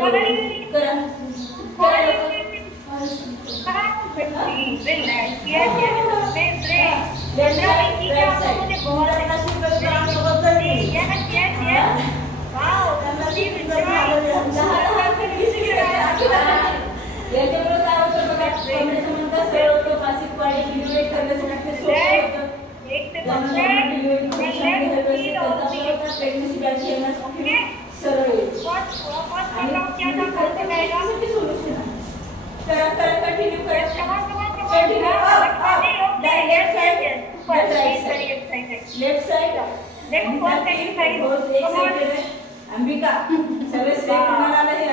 करा याच्यामुळे काय होतं बघा कॉम्बिनेशन म्हणतात सरळ होतं क्लासिक पाणी डिलिव्हरी करण्यासाठी सोपं होतं प्रेग्नन्सी बॅच येण्यासाठी सरळ होईल आणि सोल्युशन करा करा कंटिन्यू करा continue left side right side left side देखो एक साइड अंबिका सगळे स्ट्रेट होणार आहे